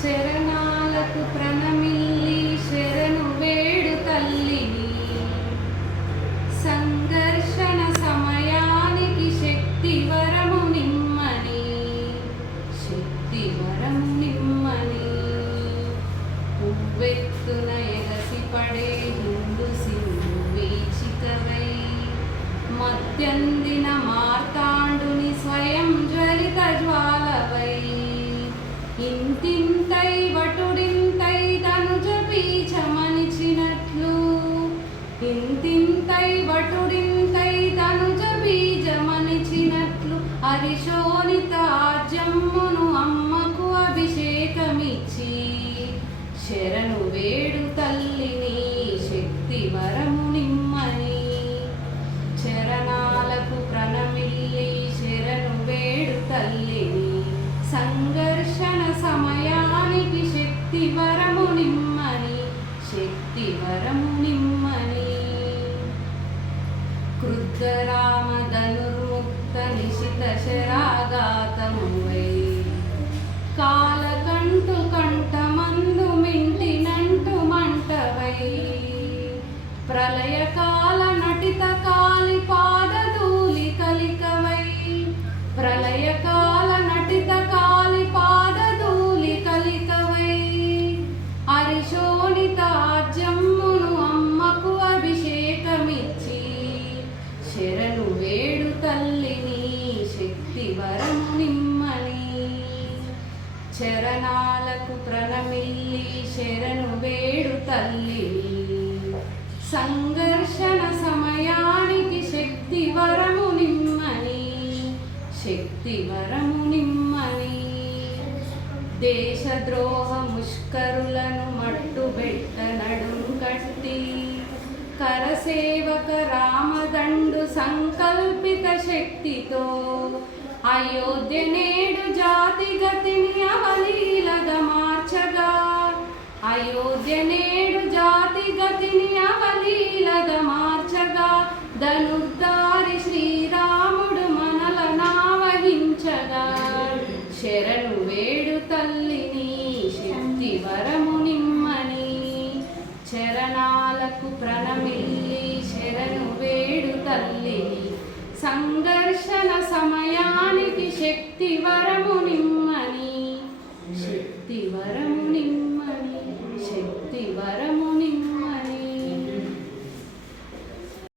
చరణాలకు ప్రణమిల్లి శరణు వేడు తల్లిని. సంఘర్షణ సమయానికి శక్తి వరము నిమ్మని. శక్తి వరము నిమ్మని. ఉవ్వెత్తున ఎగసి పడే హిందు సింధు వీచికవై మధ్యందిన బీజమనిచినట్లు జమ్మును అమ్మకు అభిషేకమిచ్చి శరణు వేడు తల్లిని శక్తి వరము నిమ్మని. చరణాలకు ప్రణమిల్లి శరణు వేడు తల్లిని సంఘర్షణ సమయానికి శక్తి వరము నిమ్మని శక్తి వరము నిమ్మని. క్రుద్ధరామధనుర్ముక్త ప్రళయకాల నటిత కాలి పాదధూలి కలికవై ప్రళయకాల నటిత కాలి పాదధూలి కలికవై హరిశోణిత జమ్మును అమ్మకు అభిషేకమిచ్చి. శరణు వేడు తల్లిని శక్తి వరము నిమ్మని. చరణాలకు ప్రణమిల్లి శరణు వేడు తల్లిని సంఘర్షణ సమయానికి శక్తి వరము నిమ్మని శక్తి వరము నిమ్మని. దేశద్రోహ ముష్కరులను మట్టుబెట్ట నడుం కట్టి కరసేవక రామదండు సంకల్పిత శక్తితో అయోధ్య నేడు జాతి గతిని మార్చగా ధనుర్ధారి శ్రీరాముడు మనల నావహించగా శరణు వేడు తల్లిని శక్తి వరము నిమ్మని. చరణాలకు ప్రణమిల్లి శరణు వేడు తల్లిని. సంఘర్షణ సమయా